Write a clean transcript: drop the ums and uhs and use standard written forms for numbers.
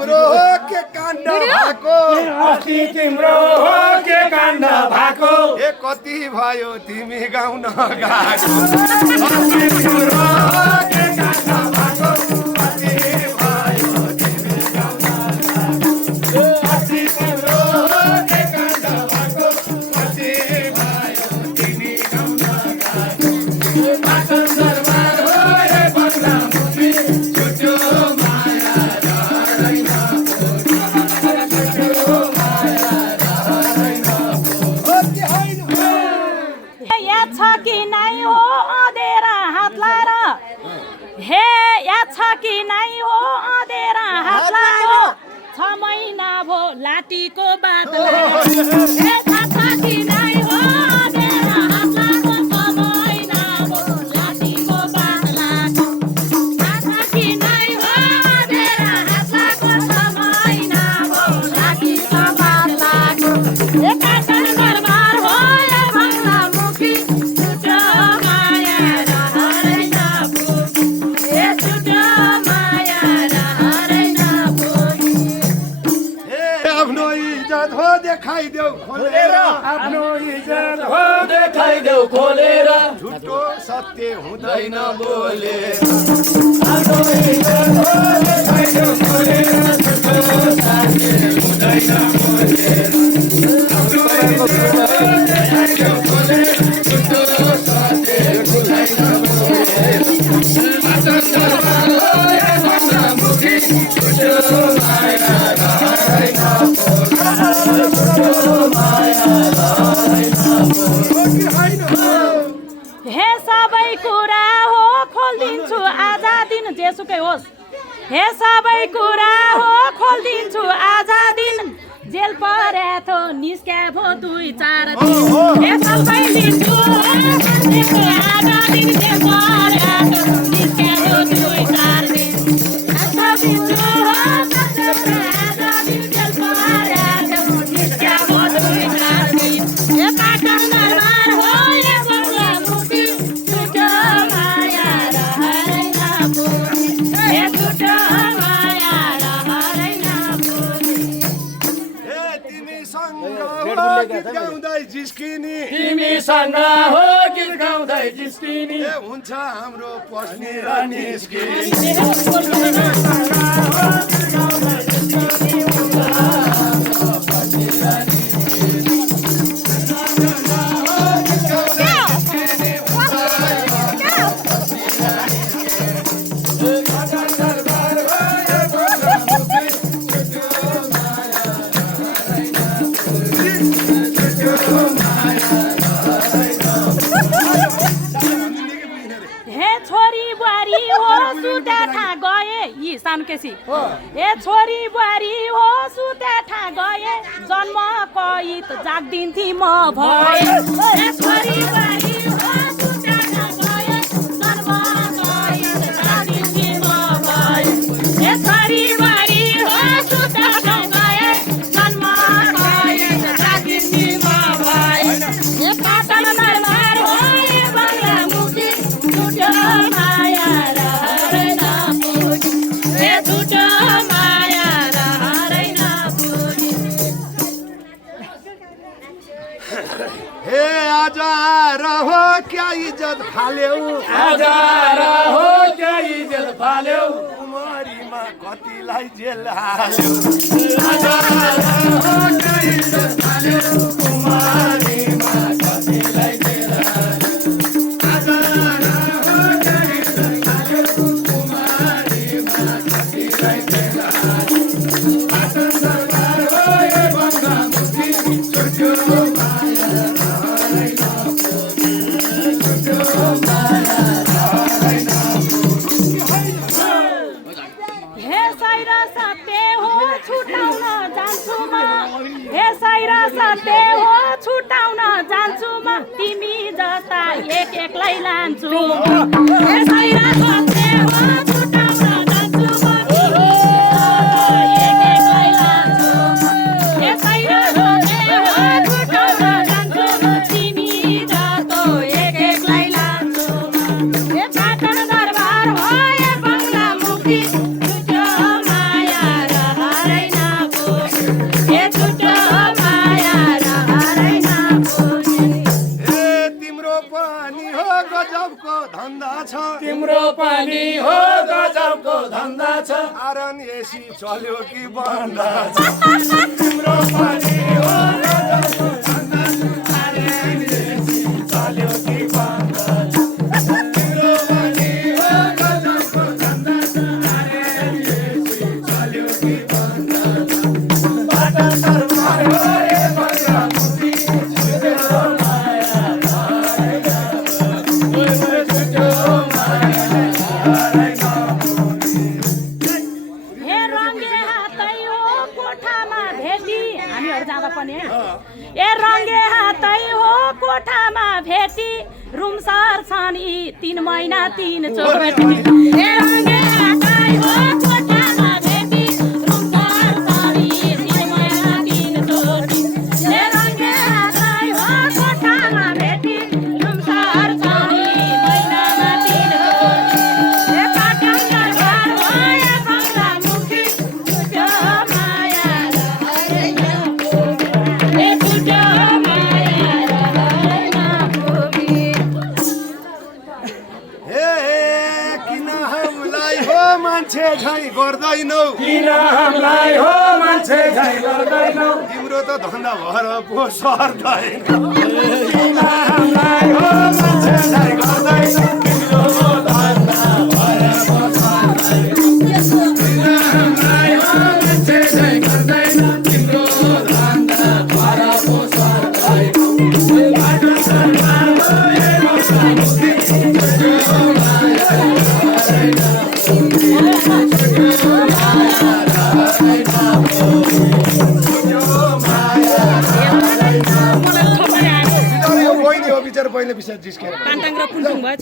तिम्रो हो के काण्ड भएको अस्ति तिम्रो हो के काण्ड भएको ए कति भयो तिमी गाउन गएको अस्ति तिम्रो हो के काण्ड भएको कति भयो तिमी गाउन गएको अस्ति तिम्रो हो के काण्ड भएको कति भयो तिमी गाउन गएको पाटन दरबार हो ए बन्दा मुखी छुट्यो माया रहदैन छ कि नै हो अँधेरा हात लाएर हे या छ कि नै हो अँधेरा हात लाएर 6 महिना भो लाटीको बात हे छ कि नै हो अँधेरा हात लाएर 6 महिना भो लाटीको बात लाग्यो छ कि नै हो अँधेरा हात लाएर 6 महिना भो लाटीको बात लाग्यो हे काटन दरबार हो ए बङ्गला मुखी देखाइदेऊ खोलेर आफ्नो इज्जत हो देखाइदेऊ खोलेर झुटो सत्य हुँदैन बोलेर आफ्नो इज्जत हो देखाइदेऊ खोलेर झुटो सत्य हुँदैन बोलेर आफ्नो इज्जत हो देखाइदेऊ खोलेर झुटो सत्य हुँदैन बोलेर पाटन दरबार हो ए बन्दा मुखी झुटो माया रहदैन हे सबै कुरा हो खोलिदिन्छु आजा दिन जेसुकै होस् हे सबै कुरा हो खोलिदिन्छु आजा दिन जेल परेथो निस्क्या भो 2-4 दिन हे सबै दिन्छु खोलिदिन्छु आजा दिन जेल परेथो निस्क्या भो 2-4 दिन आजा दिन्छु आजा दिन जेल परेथो निस्क्या भो 2-4 दिन हे पाटन दरबार हो ए बङ्गला मुखी छुट्यो माया रहदैन बोली हे छुट्यो माया रहदैन बोली ए तिमीसँग हो गीत गाउँदै जिस्किनी तिमीसँग हो गीत गाउँदै जिस्किनी ए हुन्छ हाम्रो पस्नी र निस्किनी हे छोरी बुहारी हो सुत्या ठा गए यी सानो केसी हे छोरी बुहारी हो सुत्या ठा गए जन्म कहित जाग्दिन्थी म भए हे छोरी बुहारी हो सुत्या ठा गए जन्म कहित जाग्दिन्थी म भए हे छोरी बुहारी हो सुत्या ठा गए जन्म कहित जाग्दिन्थी म भए हे पाटन दरबार हो ए बङ्गला मुखी छुट्यो माया रहदैन बोली हे छुट्यो माया रहदैन बोली हे आज रहो क्या इज्जत फाल्यौ आज हो क्या इज्जत फाल्यौ उमरीमा कतिलाई जेल हाल्यौ आज हो क्या इज्जत फाल्यौ कुमारीमा कतिलाई जेल हाल्यौ आज हो क्या इज्जत फाल्यौ कुमारीमा कतिलाई जेल हाल्यौ पाटन दरबार हो ए बन्दा मुखी छुट्यो माया रहदैन छुट्यो माया रहदैन हे साइरा सत्य हो छुटाउन जान्छु म हे साइरा सत्य हो छुटाउन जान्छु म तिमी जस्ता एक एकलाई लान्छु हे साइरा सत्य हो छुटाउन जान्छु म एक एकलाई लान्छु हे साइरा सत्य हो छुटाउन जान्छु म तिमी जस्तो एक एकलाई लान्छु हे पाटन दरबार हो ए बङ्गला मुखी छुट्यो माया एसी चल्यो कि बन्द छ तिम्रो पनि हो गजबको धन्दा नारायण एसी चल्यो कि बन्द छ तिम्रो पनि हो गजबको धन्दा नारायण एसी चल्यो कि बन्द छ बाटा सरकार हो ए बग्रामुखी छुट्यो माया धारै ओइ ओइ छुट्यो माया धारै हे रङ्गे हातै हो कोठामा भेटी हामीहरू जाँदा पनि है ए रङ्गे हातै हो कोठामा भेटी रुम सर्छन् यी 3 महिना 3 चोटि ए रङ्गे हातै हो कोठामा भेटी रुम सर्छन् यी 3 महिना 3 चोटि ए रङ्गे हातै हो कोठामा भेटी रुम सर्छन् यी महिनामा 3 चोटि ए काटङ्गा घर हो ए बग्रामुखी छुट्यो माया रहैन भूमि ए छुट्यो माया रहैन भूमि हे किन हामीलाई हो मान्छे झै गर्दैनौ किन हामीलाई हो मान्छे झै गर्दैनौ तिम्रो त धन्दा भएर पो सर्दैन किन हामीलाई हो मान्छे झै गर्दैनौ तिम्रो धन्दा भएर पो सर्दैन किन हामीलाई हो मान्छे झै गर्दैनौ तिम्रो धन्दा भएर पो सर्दैन बाटो सरकार हो ए बग्रामुखी छुट्यो माया रहैन छुट्यो माया रहैन छुट्यो माया रहैन मलाई खबर आयो यो बहिनी हो बिचरा बहिनी विषय जिस्केर कान्टाङ र पुन्टुङ भयो